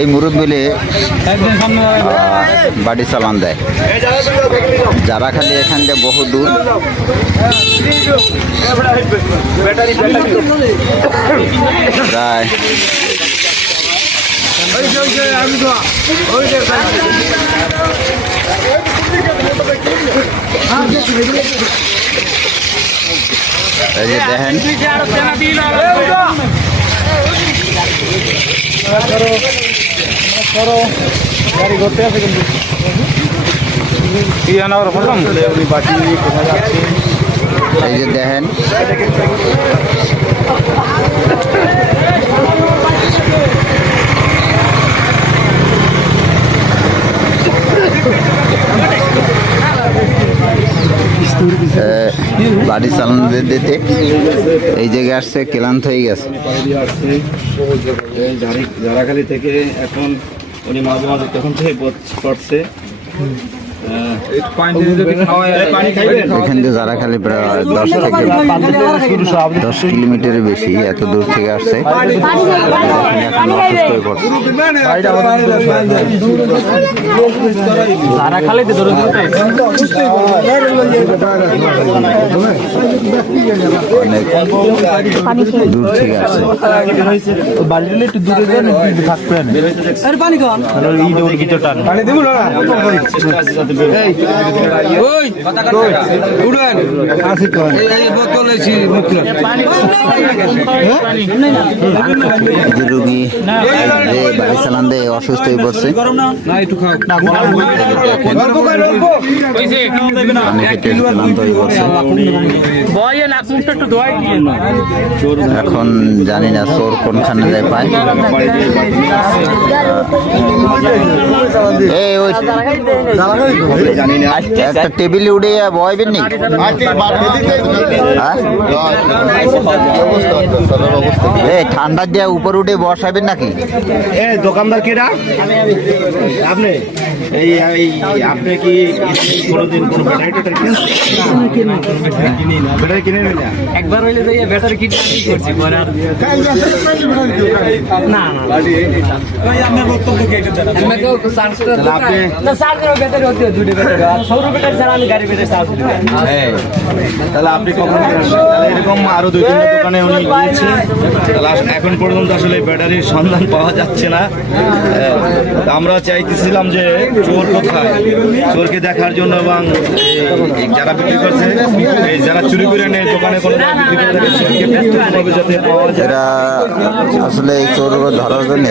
এই মুরব্বিলে বাড়ি চালান দেয়। যারা খালি এখান থেকে বহু দূর, প্রায় এই যে দেখেন গাড়ি করতে আছে কিন্তু এই যে দেখেন বাড়ি চালানো দিতে এই জায়গায় আসছে, ক্লান্ত হয়ে গেছে। ঝাড়াখালি থেকে এখন উনি মাঝে মাঝে তখন থেকে পড়ছে। এখান থেকে ঝাড়াখালি প্রায় 10 কিলোমিটারের বেশি, এত দূর থেকে আসছে। এখন অসুস্থ হয়ে পড়ছে। অনেক দূর থেকে আসছে। রোগী বাড়ি চালান দিয়ে অসুস্থ হয়ে পড়ছে। এখন জানি না চোর কোনখানে যায় পায়। একটা টেবিলে উঠে বয়বেন নি? ঠান্ডা দিয়ে উপর উঠে বসাবেন নাকি? দোকানদার কেডা আপনি? আপনি কি কোনোদিন কোনো ব্যাটারি কিনে না? একবার হইলে যাই ব্যাটারি কিনে করছি, পরে আর না আমার বক্তব্য কি এটা? আমাকে চার্জটা আপনি না চার্জের ব্যাটারি হতে দুটো ব্যাটারি আর সৌর ব্যাটারি ছাড়া আমি গাড়ি ব্যাটারি চার্জ দিই। হ্যাঁ, তাহলে আপনি কখন তাহলে এরকম আরো 2-3টা দোকানে উনি গিয়েছে, এখন পর্যন্ত আসলে ব্যাটারির সন্ধান পাওয়া যাচ্ছে না। আমরা চাইতেছিলাম যে চোর কোথায়, চোরকে দেখার জন্য, এবং যারা বিক্রি করছে, যারা চুরি করে নেয় দোকানে কোনো বিক্রি করে চোরকে যাতে পাওয়া যায়। আসলে এই চোর ধরার জন্য